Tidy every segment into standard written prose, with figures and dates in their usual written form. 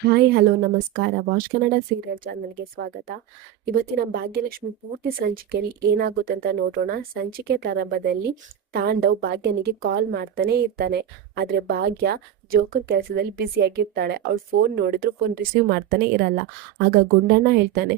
Hi hello ನಮಸ್ಕಾರ. Watch Kannada serial ಚಾನಲ್ಗೆ ಸ್ವಾಗತ. ಇವತ್ತಿನ ಭಾಗ್ಯಲಕ್ಷ್ಮಿ ಪೂರ್ತಿ ಸಂಚಿಕೆಯಲ್ಲಿ ಏನಾಗುತ್ತೆ ಅಂತ ನೋಡೋಣ. ಸಂಚಿಕೆ ಪ್ರಾರಂಭದಲ್ಲಿ ತಾಂಡವ್ ಭಾಗ್ಯನಿಗೆ ಕಾಲ್ ಮಾಡ್ತಾನೆ ಇರ್ತಾನೆ. ಆದರೆ ಭಾಗ್ಯ ಜೋಕರ್ ಕೆಲಸದಲ್ಲಿ ಬ್ಯುಸಿಯಾಗಿರ್ತಾಳೆ. ಅವಳು ಫೋನ್ ನೋಡಿದ್ರು ಫೋನ್ ರಿಸೀವ್ ಮಾಡ್ತಾನೆ ಇರಲ್ಲ. ಆಗ ಗುಂಡಣ್ಣ ಹೇಳ್ತಾನೆ,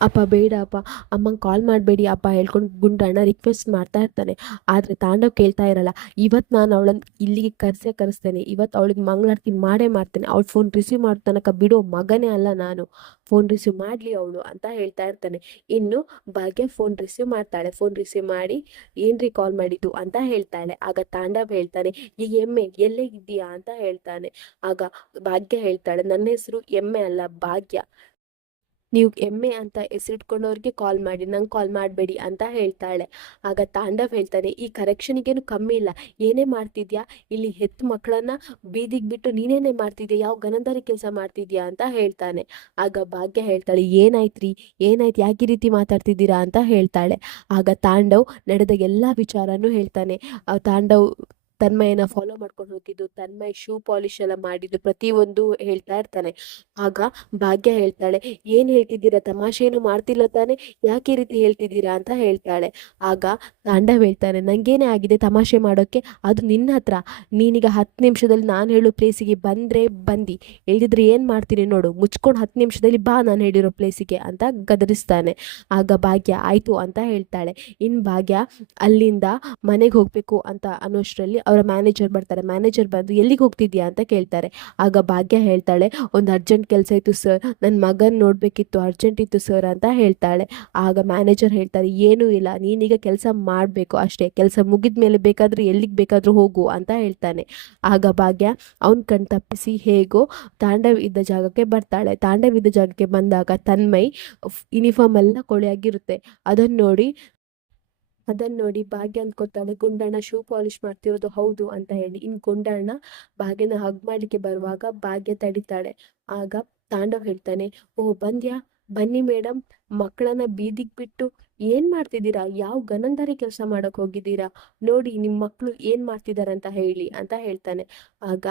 ಅಪ್ಪ ಬೇಡ ಅಪ್ಪ, ಅಮ್ಮಂಗೆ ಕಾಲ್ ಮಾಡಬೇಡಿ ಅಪ್ಪ ಹೇಳ್ಕೊಂಡು ಗುಂಡಣ್ಣ ರಿಕ್ವೆಸ್ಟ್ ಮಾಡ್ತಾ ಇರ್ತಾನೆ. ಆದರೆ ತಾಂಡವ್ ಕೇಳ್ತಾ ಇರಲ್ಲ. ಇವತ್ತು ನಾನು ಅವಳನ್ನು ಇಲ್ಲಿಗೆ ಕರೆಸ್ತೇನೆ, ಇವತ್ತು ಅವಳಿಗೆ ಮಂಗಳಾರತಿ ಮಾಡೇ ಮಾಡ್ತೇನೆ, ಅವಳು ಫೋನ್ ರಿಸೀವ್ ಮಾಡೋ ತನಕ ಬಿಡೋ ಮಗನೇ ಅಲ್ಲ ನಾನು, ಫೋನ್ ರಿಸೀವ್ ಮಾಡಲಿ ಅವಳು ಅಂತ ಹೇಳ್ತಾ ಇರ್ತಾನೆ. ಇನ್ನು ಭಾಗ್ಯ ಫೋನ್ ರಿಸೀವ್ ಮಾಡ್ತಾಳೆ. ಫೋನ್ ರಿಸೀವ್ ಮಾಡಿ ಏನ್ರಿ ಕಾಲ್ ಮಾಡಿದ್ದು ಅಂತ ಹೇಳ್ತಾಳೆ. ಆಗ ತಾಂಡವ್ ಹೇಳ್ತಾನೆ, ಈ ಎಮ್ಮೆ ಎಲ್ಲೇ ಇದೆಯಾ ಅಂತ ಹೇಳ್ತಾನೆ. ಆಗ ಭಾಗ್ಯ ಹೇಳ್ತಾಳೆ, ನನ್ನ ಹೆಸರು ಎಮ್ಮೆ ಅಲ್ಲ ಭಾಗ್ಯ, ನೀವು ಎಮ್ಮೆ ಅಂತ ಹೆಸರಿಟ್ಕೊಂಡವ್ರಿಗೆ ಕಾಲ್ ಮಾಡಿ, ನಂಗೆ ಕಾಲ್ ಮಾಡಬೇಡಿ ಅಂತ ಹೇಳ್ತಾಳೆ. ಆಗ ತಾಂಡವ್ ಹೇಳ್ತಾನೆ, ಈ ಕರೆಕ್ಷನಿಗೇನು ಕಮ್ಮಿ ಇಲ್ಲ, ಏನೇ ಮಾಡ್ತಿದ್ಯಾ ಇಲ್ಲಿ ಹೆತ್ತು ಮಕ್ಕಳನ್ನ ಬೀದಿಗೆ ಬಿಟ್ಟು ನೀನೇನೇ ಮಾಡ್ತಿದ್ಯಾ, ಯಾವ ಗನಂದಾರಿ ಕೆಲಸ ಮಾಡ್ತಿದ್ಯಾ ಅಂತ ಹೇಳ್ತಾನೆ. ಆಗ ಭಾಗ್ಯ ಹೇಳ್ತಾಳೆ, ಏನಾಯ್ತ್ರಿ, ಏನಾಯ್ತು, ಯಾಕೆ ಈ ರೀತಿ ಮಾತಾಡ್ತಿದ್ದೀರಾ ಅಂತ ಹೇಳ್ತಾಳೆ. ಆಗ ತಾಂಡವ್ ನಡೆದ ಎಲ್ಲ ವಿಚಾರನೂ ಹೇಳ್ತಾನೆ. ತಾಂಡವ್ ತನ್ಮಯನ ಫಾಲೋ ಮಾಡ್ಕೊಂಡು ಹೋಗಿದ್ದು, ತನ್ಮಯ್ ಶೂ ಪಾಲಿಶ್ ಎಲ್ಲ ಮಾಡಿದ್ದು ಪ್ರತಿಯೊಂದು ಹೇಳ್ತಾ ಇರ್ತಾನೆ. ಆಗ ಭಾಗ್ಯ ಹೇಳ್ತಾಳೆ, ಏನ್ ಹೇಳ್ತಿದ್ದೀರಾ, ತಮಾಷೆ ಏನು ಮಾಡ್ತಿಲ್ಲ ತಾನೆ, ಯಾಕೆ ಈ ರೀತಿ ಹೇಳ್ತಿದ್ದೀರಾ ಅಂತ ಹೇಳ್ತಾಳೆ. ಆಗ ತಾಂಡವ್ ಹೇಳ್ತಾನೆ, ನಂಗೇನೆ ಆಗಿದೆ ತಮಾಷೆ ಮಾಡೋಕ್ಕೆ, ಅದು ನಿನ್ನ ಹತ್ರ, ನೀನೀಗ 10 ನಿಮಿಷದಲ್ಲಿ ನಾನು ಹೇಳೋ ಪ್ಲೇಸಿಗೆ ಬಂದ್ರೆ ಬಂದಿ, ಹೇಳಿದ್ರೆ ಏನ್ ಮಾಡ್ತೀನಿ ನೋಡು, ಮುಚ್ಕೊಂಡು 10 ನಿಮಿಷದಲ್ಲಿ ಬಾ ನಾನು ಹೇಳಿರೋ ಪ್ಲೇಸಿಗೆ ಅಂತ ಗದರಿಸ್ತಾನೆ. ಆಗ ಭಾಗ್ಯ ಆಯ್ತು ಅಂತ ಹೇಳ್ತಾಳೆ. ಭಾಗ್ಯ ಅಲ್ಲಿಂದ ಮನೆಗೆ ಹೋಗ್ಬೇಕು ಅಂತ ಅನ್ನೋಷ್ಟರಲ್ಲಿ ಅವರ ಮ್ಯಾನೇಜರ್ ಬರ್ತಾರೆ. ಮ್ಯಾನೇಜರ್ ಬಂದು ಎಲ್ಲಿಗೆ ಹೋಗ್ತಿದ್ಯಾ ಅಂತ ಕೇಳ್ತಾರೆ. ಆಗ ಭಾಗ್ಯ ಹೇಳ್ತಾಳೆ, ಒಂದು ಅರ್ಜೆಂಟ್ ಕೆಲಸ ಇತ್ತು ಸರ್, ನನ್ನ ಮಗನ ನೋಡಬೇಕಿತ್ತು, ಅರ್ಜೆಂಟ್ ಇತ್ತು ಸರ್ ಅಂತ ಹೇಳ್ತಾಳೆ. ಆಗ ಮ್ಯಾನೇಜರ್ ಹೇಳ್ತಾರೆ, ಏನೂ ಇಲ್ಲ, ನೀನೀಗ ಕೆಲಸ ಮಾಡಬೇಕು ಅಷ್ಟೇ, ಕೆಲಸ ಮುಗಿದ ಮೇಲೆ ಬೇಕಾದರೂ ಎಲ್ಲಿಗೆ ಬೇಕಾದರೂ ಹೋಗು ಅಂತ ಹೇಳ್ತಾನೆ. ಆಗ ಭಾಗ್ಯ ಅವನ ಕಣ್ ತಪ್ಪಿಸಿ ಹೇಗೋ ತಾಂಡವ್ ಇದ್ದ ಜಾಗಕ್ಕೆ ಬರ್ತಾಳೆ. ತಾಂಡವ್ ಇದ್ದ ಜಾಗಕ್ಕೆ ಬಂದಾಗ ತನ್ಮಯ್ ಯೂನಿಫಾರ್ಮ್ ಎಲ್ಲ ಕೊಳೆಯಾಗಿರುತ್ತೆ. ಅದನ್ನ ನೋಡಿ ಭಾಗ್ಯ ಅಂದ್ಕೊತಾಳೆ, ಗುಂಡಣ್ಣ ಶೂ ಪಾಲಿಶ್ ಮಾಡ್ತಿರೋದು ಹೌದು ಅಂತ ಹೇಳಿ. ಗುಂಡಣ್ಣ ಭಾಗ್ಯನ ಹಗ್ ಮಾಡ್ಲಿಕ್ಕೆ ಬರುವಾಗ ಭಾಗ್ಯ ತಡಿತಾಳೆ. ಆಗ ತಾಂಡವ್ ಹೇಳ್ತಾನೆ, ಓ ಬಂದ್ಯಾ, ಬನ್ನಿ ಮೇಡಮ್, ಮಕ್ಕಳನ್ನ ಬೀದಿಗೆ ಬಿಟ್ಟು ಏನ್ ಮಾಡ್ತಿದ್ದೀರಾ, ಯಾವ ಗನಂದಾರಿ ಕೆಲಸ ಮಾಡಕ್ ಹೋಗಿದ್ದೀರಾ, ನೋಡಿ ನಿಮ್ ಮಕ್ಳು ಏನ್ ಮಾಡ್ತಿದಾರಂತ ಹೇಳಿ ಅಂತ ಹೇಳ್ತಾನೆ. ಆಗ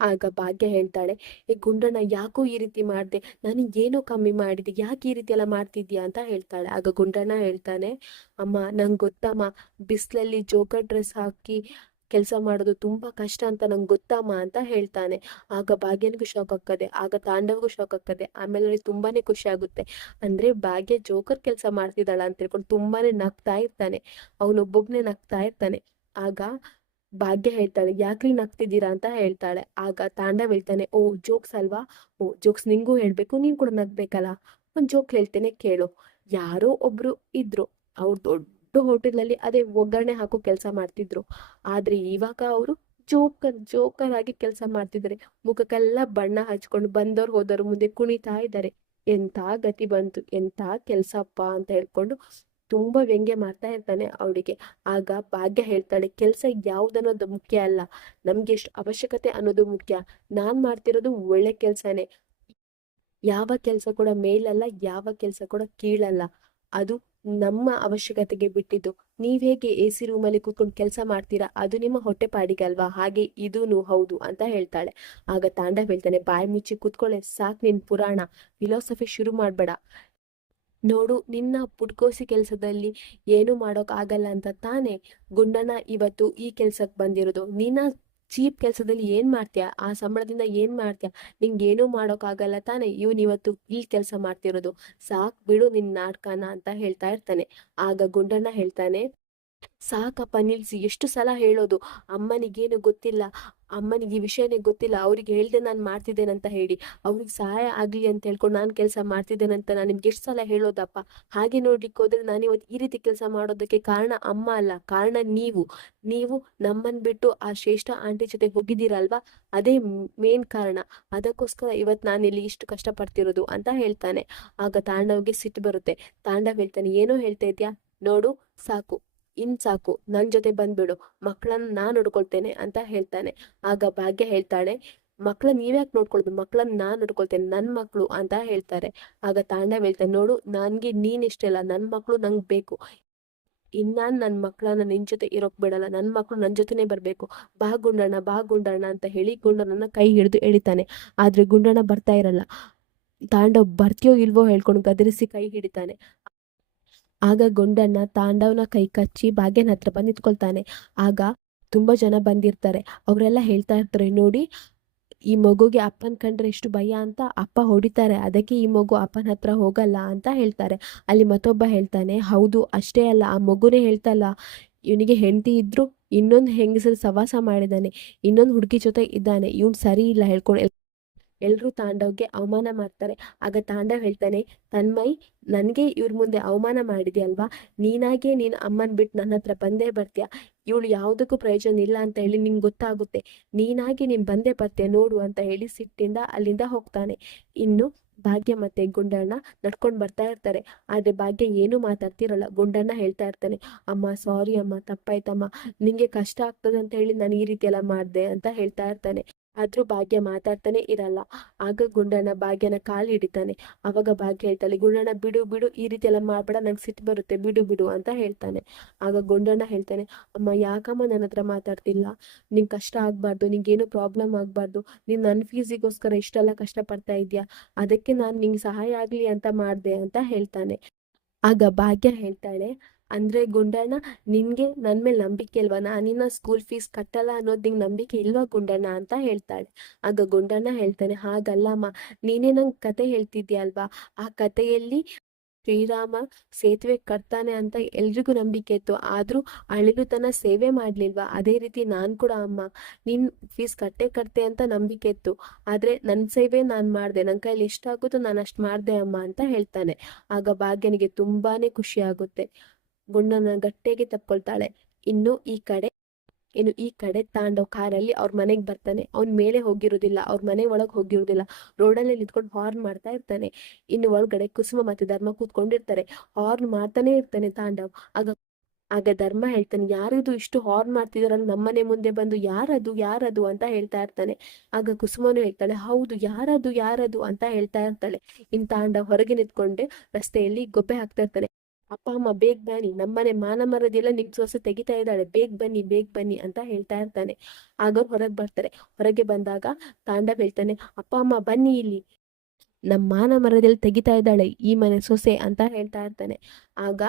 ಆಗ ಭಾಗ್ಯ ಹೇಳ್ತಾಳೆ, ಏ ಗುಂಡಣ್ಣ ಯಾಕೋ ಈ ರೀತಿ ಮಾಡ್ದೆ, ನಾನು ಏನೋ ಕಮ್ಮಿ ಮಾಡಿದೆ, ಯಾಕೆ ಈ ರೀತಿ ಎಲ್ಲ ಮಾಡ್ತಿದ್ಯಾ ಅಂತ ಹೇಳ್ತಾಳೆ. ಆಗ ಗುಂಡಣ್ಣ ಹೇಳ್ತಾನೆ, ಅಮ್ಮ ನಂಗೆ ಗೊತ್ತಮ್ಮ, ಬಿಸಿಲಲ್ಲಿ ಜೋಕರ್ ಡ್ರೆಸ್ ಹಾಕಿ ಕೆಲಸ ಮಾಡೋದು ತುಂಬಾ ಕಷ್ಟ ಅಂತ ನಂಗೆ ಗೊತ್ತಮ್ಮ ಅಂತ ಹೇಳ್ತಾನೆ. ಆಗ ಭಾಗ್ಯನಿಗೂ ಶಾಕ್ ಆಗ್ತದೆ, ಆಗ ತಾಂಡವ್ಗೂ ಶಾಕ್ ಆಗ್ತದೆ. ಆಮೇಲೆ ಅವ್ರಿಗೆ ತುಂಬಾನೇ ಖುಷಿ ಆಗುತ್ತೆ. ಅಂದ್ರೆ ಭಾಗ್ಯ ಜೋಕರ್ ಕೆಲಸ ಮಾಡ್ತಿದ್ದಾಳ ಅಂತ ಹೇಳ್ಕೊಂಡು ತುಂಬಾನೇ ನಗ್ತಾ ಇರ್ತಾನೆ. ಅವನೊಬ್ಬೊಬ್ನೇ ನಗ್ತಾ ಇರ್ತಾನೆ. ಆಗ ಭಾಗ್ಯ ಹೇಳ್ತಾಳೆ, ಯಾಕ್ರಿ ನಗ್ತಿದ್ದೀರಾ ಅಂತ ಹೇಳ್ತಾಳೆ. ಆಗ ತಾಂಡವ್ ಹೇಳ್ತಾನೆ, ಓ ಜೋಕ್ಸ್ ಅಲ್ವಾ, ಓ ಜೋಕ್ಸ್ ನಿಂಗೂ ಹೇಳ್ಬೇಕು, ನೀನ್ ಕೂಡ ನಗ್ಬೇಕಲ್ಲ, ಒಂದ್ ಜೋಕ್ ಹೇಳ್ತೇನೆ ಕೇಳು. ಯಾರೋ ಒಬ್ರು ಇದ್ರು, ಅವ್ರು ದೊಡ್ಡ ಹೋಟೆಲಲ್ಲಿ ಅದೇ ಒಗ್ಗರಣೆ ಹಾಕೋ ಕೆಲಸ ಮಾಡ್ತಿದ್ರು. ಆದ್ರೆ ಇವಾಗ ಅವರು ಜೋಕರ್ ಜೋಕರ್ ಆಗಿ ಕೆಲಸ ಮಾಡ್ತಿದ್ದಾರೆ. ಮುಖಕ್ಕೆಲ್ಲ ಬಣ್ಣ ಹಚ್ಕೊಂಡು ಬಂದವ್ರು ಹೋದವ್ರು ಮುಂದೆ ಕುಣಿತಾ ಇದ್ದಾರೆ. ಎಂತ ಗತಿ ಬಂತು, ಎಂತ ಕೆಲ್ಸಪ್ಪ ಅಂತ ಹೇಳ್ಕೊಂಡು ತುಂಬಾ ವ್ಯಂಗ್ಯ ಮಾಡ್ತಾ ಇರ್ತಾನೆ ಅವಳಿಗೆ. ಆಗ ಭಾಗ್ಯ ಹೇಳ್ತಾಳೆ, ಕೆಲ್ಸ ಯಾವ್ದನ್ನೋದು ಮುಖ್ಯ ಅಲ್ಲ, ನಮ್ಗೆ ಎಷ್ಟು ಅವಶ್ಯಕತೆ ಅನ್ನೋದು ಮುಖ್ಯ, ನಾನ್ ಮಾಡ್ತಿರೋದು ಒಳ್ಳೆ ಕೆಲ್ಸನೇ, ಯಾವ ಕೆಲಸ ಕೂಡ ಮೇಲಲ್ಲ, ಯಾವ ಕೆಲಸ ಕೂಡ ಕೀಳಲ್ಲ, ಅದು ನಮ್ಮ ಅವಶ್ಯಕತೆಗೆ ಬಿಟ್ಟಿದ್ದು. ನೀವ್ ಹೇಗೆ AC ರೂಮಲ್ಲಿ ಕೂತ್ಕೊಂಡು ಕೆಲಸ ಮಾಡ್ತೀರಾ, ಅದು ನಿಮ್ಮ ಹೊಟ್ಟೆಪಾಡಿಗಲ್ವಾ, ಹಾಗೆ ಇದೂನು ಹೌದು ಅಂತ ಹೇಳ್ತಾಳೆ. ಆಗ ತಾಂಡವ್ ಹೇಳ್ತಾನೆ, ಬಾಯಿ ಮುಚ್ಚಿ ಕೂತ್ಕೊಳ್ಳೆ, ಸಾಕ್ ನಿನ್ ಪುರಾಣ, ಫಿಲಾಸಫಿ ಶುರು ಮಾಡ್ಬೇಡ, ನೋಡು ನಿನ್ನ ಪುಡ್ಕೋಸಿ ಕೆಲ್ಸದಲ್ಲಿ ಏನು ಮಾಡೋಕ್ ಆಗಲ್ಲ ಅಂತ ತಾನೇ ಗುಂಡಣ್ಣ ಇವತ್ತು ಈ ಕೆಲ್ಸಕ್ ಬಂದಿರೋದು. ನೀನ ಚೀಪ್ ಕೆಲ್ಸದಲ್ಲಿ ಏನ್ ಮಾಡ್ತೀಯ, ಆ ಸಂಬಳದಿಂದ ಏನ್ ಮಾಡ್ತೀಯ, ನಿಂಗೇನು ಮಾಡೋಕ್ ಆಗಲ್ಲ ತಾನೇ, ಇವನ್ ಇವತ್ತು ಈ ಕೆಲ್ಸ ಮಾಡ್ತಿರೋದು, ಸಾಕ್ ಬಿಡು ನಿನ್ ನಾಟಕನ ಅಂತ ಹೇಳ್ತಾ ಇರ್ತಾನೆ. ಆಗ ಗುಂಡಣ್ಣ ಹೇಳ್ತಾನೆ, ಸಾಕಪ್ಪ ನಿಲ್ಸಿ, ಎಷ್ಟು ಸಲ ಹೇಳೋದು, ಅಮ್ಮನಿಗೇನು ಗೊತ್ತಿಲ್ಲ, ಅಮ್ಮನಿಗೆ ಈ ವಿಷಯನೇ ಗೊತ್ತಿಲ್ಲ, ಅವ್ರಿಗೆ ಹೇಳ್ದೆ ನಾನು ಮಾಡ್ತಿದ್ದೇನಂತ ಹೇಳಿ, ಅವ್ರಿಗೆ ಸಹಾಯ ಆಗ್ಲಿ ಅಂತ ಹೇಳ್ಕೊಂಡು ನಾನು ಕೆಲಸ ಮಾಡ್ತಿದ್ದೇನಂತ ನಾನು ನಿಮ್ಗೆ ಎಷ್ಟು ಸಲ ಹೇಳೋದಪ್ಪ. ಹಾಗೆ ನೋಡ್ಲಿಕ್ಕೆ ಹೋದ್ರೆ ನಾನು ಇವತ್ತು ಈ ರೀತಿ ಕೆಲಸ ಮಾಡೋದಕ್ಕೆ ಕಾರಣ ಅಮ್ಮ ಅಲ್ಲ, ಕಾರಣ ನೀವು ನಮ್ಮನ್ ಬಿಟ್ಟು ಆ ಶ್ರೇಷ್ಠ ಆಂಟಿ ಜೊತೆ ಹೋಗಿದ್ದೀರಲ್ವಾ, ಅದೇ ಮೇನ್ ಕಾರಣ, ಅದಕ್ಕೋಸ್ಕರ ಇವತ್ತು ನಾನು ಇಲ್ಲಿ ಇಷ್ಟು ಕಷ್ಟಪಡ್ತಿರೋದು ಅಂತ ಹೇಳ್ತಾನೆ. ಆಗ ತಾಂಡವ್ಗೆ ಸಿಟ್ಟು ಬರುತ್ತೆ. ತಾಂಡವ್ ಹೇಳ್ತಾನೆ, ಏನೋ ಹೇಳ್ತಾ ಇದ್ಯಾ, ನೋಡು ಸಾಕು, ಸಾಕು, ನನ್ ಜೊತೆ ಬಂದ್ಬಿಡು, ಮಕ್ಕಳನ್ನ ನಾನ್ ನೋಡ್ಕೊಳ್ತೇನೆ ಅಂತ ಹೇಳ್ತಾನೆ. ಆಗ ಭಾಗ್ಯ ಹೇಳ್ತಾಳೆ, ಮಕ್ಕಳನ್ನ ನೀವ್ಯಾಕೆ ನೋಡ್ಕೊಳ್ದು, ಮಕ್ಕಳನ್ನ ನಾನ್ ನೋಡ್ಕೊಳ್ತೇನೆ, ನನ್ ಮಕ್ಳು ಅಂತ ಹೇಳ್ತಾರೆ. ಆಗ ತಾಂಡವ್ ಹೇಳ್ತಾನೆ, ನೋಡು ನನ್ಗೆ ನೀನ್ ಇಷ್ಟ ಇಲ್ಲ, ನನ್ ಮಕ್ಳು ನಂಗ್ ಬೇಕು, ಇನ್ನಾನ್ ನನ್ನ ಮಕ್ಕಳನ್ನ ನಿನ್ ಜೊತೆ ಇರೋಕ್ ಬಿಡಲ್ಲ, ನನ್ನ ಮಕ್ಕಳು ನನ್ನ ಜೊತೆನೇ ಬರಬೇಕು, ಬಾ ಗುಂಡಣ್ಣ ಬಾ ಗುಂಡಣ್ಣ ಅಂತ ಹೇಳಿ ಗುಂಡಣ್ಣನ ಕೈ ಹಿಡಿದು ಎಳಿತಾನೆ. ಆದ್ರೆ ಗುಂಡಣ್ಣ ಬರ್ತಾ ಇರಲ್ಲ. ತಾಂಡವ್ ಬರ್ತೀಯೋ ಇಲ್ವೋ ಹೇಳ್ಕೊಂಡು ಗದರಿಸಿ ಕೈ ಹಿಡಿತಾನೆ. ಆಗ ಗುಂಡಣ್ಣ ತಾಂಡವ್ನ ಕೈ ಕಚ್ಚಿ ಭಾಗ್ಯನ ಹತ್ರ ಬಂದು ನಿಂತ್ಕೊಳ್ತಾನೆ. ಆಗ ತುಂಬಾ ಜನ ಬಂದಿರ್ತಾರೆ. ಅವರೆಲ್ಲ ಹೇಳ್ತಾ ಇರ್ತಾರೆ, ನೋಡಿ ಈ ಮಗುಗೆ ಅಪ್ಪನ ಕಂಡ್ರೆ ಎಷ್ಟು ಭಯ ಅಂತ, ಅಪ್ಪ ಹೊಡಿತಾರೆ, ಅದಕ್ಕೆ ಈ ಮಗು ಅಪ್ಪನ ಹತ್ರ ಹೋಗಲ್ಲ ಅಂತ ಹೇಳ್ತಾರೆ. ಅಲ್ಲಿ ಮತ್ತೊಬ್ಬ ಹೇಳ್ತಾನೆ, ಹೌದು ಅಷ್ಟೇ ಅಲ್ಲ, ಆ ಮಗುನೇ ಹೇಳ್ತಲ್ಲ, ಇವನಿಗೆ ಹೆಂಡತಿ ಇದ್ರು ಇನ್ನೊಂದು ಹೆಂಗಸರು ಸವಾಸ ಮಾಡಿದಾನೆ, ಇನ್ನೊಂದು ಹುಡುಗಿ ಜೊತೆ ಇದ್ದಾನೆ, ಇವ್ನು ಸರಿ ಇಲ್ಲ ಹೇಳ್ಕೊಂಡು ಎಲ್ರೂ ತಾಂಡವ್ಗೆ ಅವಮಾನ ಮಾಡ್ತಾರೆ. ಆಗ ತಾಂಡವ್ ಹೇಳ್ತಾನೆ, ತನ್ಮಯ್ ನನಗೆ ಇವ್ರ ಮುಂದೆ ಅವಮಾನ ಮಾಡಿದ್ಯಲ್ವಾ, ನೀನಾಗೆ ನೀನು ಅಮ್ಮನ್ ಬಿಟ್ಟು ನನ್ನ ಹತ್ರ ಬಂದೇ ಬರ್ತೀಯ, ಇವಳು ಯಾವುದಕ್ಕೂ ಪ್ರಯೋಜನ ಇಲ್ಲ ಅಂತ ಹೇಳಿ ನಿಂಗೆ ಗೊತ್ತಾಗುತ್ತೆ, ನೀನಾಗಿ ನೀನ್ ಬಂದೇ ಬರ್ತೀಯ ನೋಡು ಅಂತ ಹೇಳಿ ಸಿಟ್ಟಿಂದ ಅಲ್ಲಿಂದ ಹೋಗ್ತಾನೆ. ಇನ್ನು ಭಾಗ್ಯ ಮತ್ತೆ ಗುಂಡಣ್ಣ ನಡ್ಕೊಂಡು ಬರ್ತಾ ಇರ್ತಾರೆ. ಆದ್ರೆ ಭಾಗ್ಯ ಏನು ಮಾತಾಡ್ತಿರಲ್ಲ. ಗುಂಡಣ್ಣ ಹೇಳ್ತಾ ಇರ್ತಾನೆ, ಅಮ್ಮ ಸಾರಿ ಅಮ್ಮ, ತಪ್ಪಾಯ್ತಮ್ಮ, ನಿಂಗೆ ಕಷ್ಟ ಆಗ್ತದೆ ಅಂತ ಹೇಳಿ ನಾನು ಈ ರೀತಿ ಎಲ್ಲ ಮಾಡ್ದೆ ಅಂತ ಹೇಳ್ತಾ ಇರ್ತಾನೆ. ಆದ್ರೂ ಭಾಗ್ಯ ಮಾತಾಡ್ತಾನೆ ಇರಲ್ಲ. ಆಗ ಗುಂಡಣ್ಣ ಭಾಗ್ಯನ ಕಾಲು ಹಿಡಿತಾನೆ. ಅವಾಗ ಭಾಗ್ಯ ಹೇಳ್ತಾಳೆ, ಗುಂಡಣ್ಣ ಬಿಡು ಬಿಡು, ಈ ರೀತಿ ಎಲ್ಲ ಮಾಡ್ಬೇಡ, ನಂಗೆ ಸಿಟ್ಟು ಬರುತ್ತೆ, ಬಿಡು ಬಿಡು ಅಂತ ಹೇಳ್ತಾನೆ. ಆಗ ಗುಂಡಣ್ಣ ಹೇಳ್ತಾನೆ, ಅಮ್ಮ ಯಾಕಮ್ಮ ನನ್ನ ಹತ್ರ ಮಾತಾಡ್ತಿಲ್ಲ, ನಿಂಗೆ ಕಷ್ಟ ಆಗ್ಬಾರ್ದು, ನಿಂಗೇನು ಪ್ರಾಬ್ಲಮ್ ಆಗ್ಬಾರ್ದು, ನೀನ್ ನನ್ನ ಫೀಸಿಗೋಸ್ಕರ ಇಷ್ಟೆಲ್ಲ ಕಷ್ಟ ಪಡ್ತಾ ಇದ್ಯಾ, ಅದಕ್ಕೆ ನಾನು ನಿಂಗೆ ಸಹಾಯ ಆಗ್ಲಿ ಅಂತ ಮಾಡ್ದೆ ಅಂತ ಹೇಳ್ತಾನೆ. ಆಗ ಭಾಗ್ಯ ಹೇಳ್ತಾಳೆ, ಅಂದ್ರೆ ಗುಂಡಣ್ಣ ನಿನ್ಗೆ ನನ್ ಮೇಲೆ ನಂಬಿಕೆ ಇಲ್ವಾ, ನಾನಿನ್ನ ಸ್ಕೂಲ್ ಫೀಸ್ ಕಟ್ಟಲ್ಲ ಅನ್ನೋದು ನಿಂಗೆ ನಂಬಿಕೆ ಇಲ್ವಾ ಗುಂಡಣ್ಣ ಅಂತ ಹೇಳ್ತಾಳೆ. ಆಗ ಗುಂಡಣ್ಣ ಹೇಳ್ತಾನೆ, ಹಾಗಲ್ಲಮ್ಮ, ನೀನೇ ನಂಗೆ ಕತೆ ಹೇಳ್ತಿದ್ಯಾ ಅಲ್ವಾ, ಆ ಕತೆಯಲ್ಲಿ ಶ್ರೀರಾಮ ಸೇತುವೆ ಕಟ್ತಾನೆ ಅಂತ ಎಲ್ರಿಗೂ ನಂಬಿಕೆ ಇತ್ತು, ಆದ್ರೂ ಅಳಿಲು ತನ್ನ ಸೇವೆ ಮಾಡ್ಲಿಲ್ವಾ, ಅದೇ ರೀತಿ ನಾನ್ ಕೂಡ ಅಮ್ಮ, ನೀನ್ ಫೀಸ್ ಕಟ್ಟೆ ಅಂತ ನಂಬಿಕೆ ಇತ್ತು, ಆದ್ರೆ ನನ್ ಸೇವೆ ನಾನ್ ಮಾಡ್ದೆ, ನನ್ ಕೈಲಿ ಎಷ್ಟಾಗುತ್ತೋ ನಾನು ಅಷ್ಟ್ ಮಾಡ್ದೆ ಅಮ್ಮ ಅಂತ ಹೇಳ್ತಾನೆ. ಆಗ ಭಾಗ್ಯನಿಗೆ ತುಂಬಾನೇ ಖುಷಿ ಆಗುತ್ತೆ. ಗುಂಡನ ಗಟ್ಟಿಯಾಗಿ ತಪ್ಕೊಳ್ತಾಳೆ. ಇನ್ನು ಈ ಕಡೆ ತಾಂಡವ್ ಕಾರಲ್ಲಿ ಅವ್ರ ಮನೆಗೆ ಬರ್ತಾನೆ. ಅವ್ನ್ ಮೇಲೆ ಹೋಗಿರೋದಿಲ್ಲ, ಅವ್ರ ಮನೆ ಒಳಗೆ ಹೋಗಿರೋದಿಲ್ಲ, ರೋಡಲ್ಲಿ ನಿಂತ್ಕೊಂಡು ಹಾರ್ನ್ ಮಾಡ್ತಾ ಇರ್ತಾನೆ. ಇನ್ನು ಒಳಗಡೆ ಕುಸುಮ ಮತ್ತೆ ಧರ್ಮ ಕೂತ್ಕೊಂಡಿರ್ತಾರೆ. ಹಾರ್ನ್ ಮಾಡ್ತಾನೆ ಇರ್ತಾನೆ ತಾಂಡವ್. ಆಗ ಧರ್ಮ ಹೇಳ್ತಾನೆ, ಯಾರಿದು ಇಷ್ಟು ಹಾರ್ನ್ ಮಾಡ್ತಿದಾರಲ್ಲ ನಮ್ಮನೆ ಮುಂದೆ ಬಂದು, ಯಾರದು ಯಾರದು ಅಂತ ಹೇಳ್ತಾ ಇರ್ತಾನೆ. ಆಗ ಕುಸುಮನು ಹೇಳ್ತಾಳೆ, ಹೌದು ಯಾರದು ಯಾರದು ಅಂತ ಹೇಳ್ತಾ ಇರ್ತಾಳೆ. ಇನ್ ತಾಂಡವ್ ಹೊರಗೆ ನಿಂತ್ಕೊಂಡೆ ರಸ್ತೆಯಲ್ಲಿ ಗೊಬ್ಬೆ ಹಾಕ್ತಾ ಇರ್ತಾನೆ. ಅಪ್ಪ ಅಮ್ಮ ಬೇಗ ಬನ್ನಿ, ನಮ್ಮನೆ ಮಾನ ಮರದೆಲ್ಲ ನಿಮ್ ಸೊಸೆ ತೆಗಿತಾ ಇದ್ದಾಳೆ, ಬೇಗ ಬನ್ನಿ ಅಂತ ಹೇಳ್ತಾ ಇರ್ತಾನೆ. ಆಗ ಹೊರಗೆ ಬರ್ತಾರೆ. ಹೊರಗೆ ಬಂದಾಗ ತಾಂಡವ್ ಹೇಳ್ತಾನೆ, ಅಪ್ಪ ಅಮ್ಮ ಬನ್ನಿ ಇಲ್ಲಿ, ನಮ್ಮ ಮಾನ ಮರದಲ್ಲಿ ತೆಗಿತಾ ಇದ್ದಾಳೆ ಈ ಮನೆ ಸೊಸೆ ಅಂತ ಹೇಳ್ತಾ ಇರ್ತಾನೆ. ಆಗ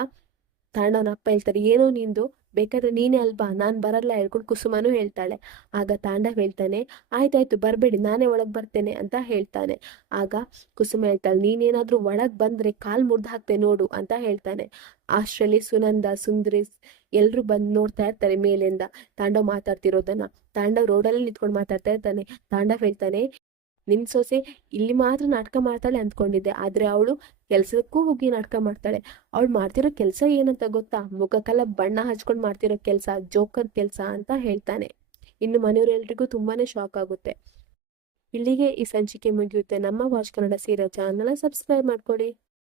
ತಾಂಡವನ ಅಪ್ಪ ಹೇಳ್ತಾರೆ, ಏನೋ ನಿಂದು, ಬೇಕಾದ್ರೆ ನೀನೇ ಅಲ್ವಾ, ನಾನ್ ಬರಲ್ಲ ಹೇಳ್ಕೊಂಡು ಕುಸುಮನು ಹೇಳ್ತಾಳೆ. ಆಗ ತಾಂಡವ್ ಹೇಳ್ತಾನೆ, ಆಯ್ತಾಯ್ತು ಬರ್ಬೇಡಿ, ನಾನೇ ಒಳಗ್ ಬರ್ತೇನೆ ಅಂತ ಹೇಳ್ತಾನೆ. ಆಗ ಕುಸುಮ ಹೇಳ್ತಾಳೆ, ನೀನೇನಾದ್ರೂ ಒಳಗ್ ಬಂದ್ರೆ ಕಾಲ್ ಮುರ್ದು ಹಾಕ್ತೆ ನೋಡು ಅಂತ ಹೇಳ್ತಾನೆ. ಅಷ್ಟರಲ್ಲಿ ಸುನಂದ ಸುಂದ್ರಿ ಎಲ್ರು ಬಂದ್ ನೋಡ್ತಾ ಇರ್ತಾರೆ ಮೇಲಿಂದ ತಾಂಡವ್ ಮಾತಾಡ್ತಿರೋದನ್ನ. ತಾಂಡವ್ ರೋಡಲ್ಲಿ ನಿಂತ್ಕೊಂಡು ಮಾತಾಡ್ತಾ ಇರ್ತಾನೆ. ತಾಂಡವ್ ಹೇಳ್ತಾನೆ, ನಿನ್ ಸೊಸೆ ಇಲ್ಲಿ ಮಾತ್ರ ನಾಟಕ ಮಾಡ್ತಾಳೆ ಅಂದ್ಕೊಂಡಿದ್ದೆ, ಆದ್ರೆ ಅವಳು ಕೆಲ್ಸಕ್ಕೂ ಹೋಗಿ ನಾಟಕ ಮಾಡ್ತಾಳೆ. ಅವಳು ಮಾಡ್ತಿರೋ ಕೆಲ್ಸ ಏನಂತ ಗೊತ್ತಾ, ಮುಖಕ್ಕೆಲ್ಲ ಬಣ್ಣ ಹಚ್ಕೊಂಡ್ ಮಾಡ್ತಿರೋ ಕೆಲ್ಸ, ಜೋಕರ್ ಕೆಲ್ಸ ಅಂತ ಹೇಳ್ತಾನೆ. ಇನ್ನು ಮನೆಯವರೆಲ್ರಿಗೂ ತುಂಬಾನೇ ಶಾಕ್ ಆಗುತ್ತೆ. ಇಲ್ಲಿಗೆ ಈ ಸಂಚಿಕೆ ಮುಗಿಯುತ್ತೆ. ನಮ್ಮ watch Kannada serial channel subscribe ಮಾಡ್ಕೊಳ್ಳಿ.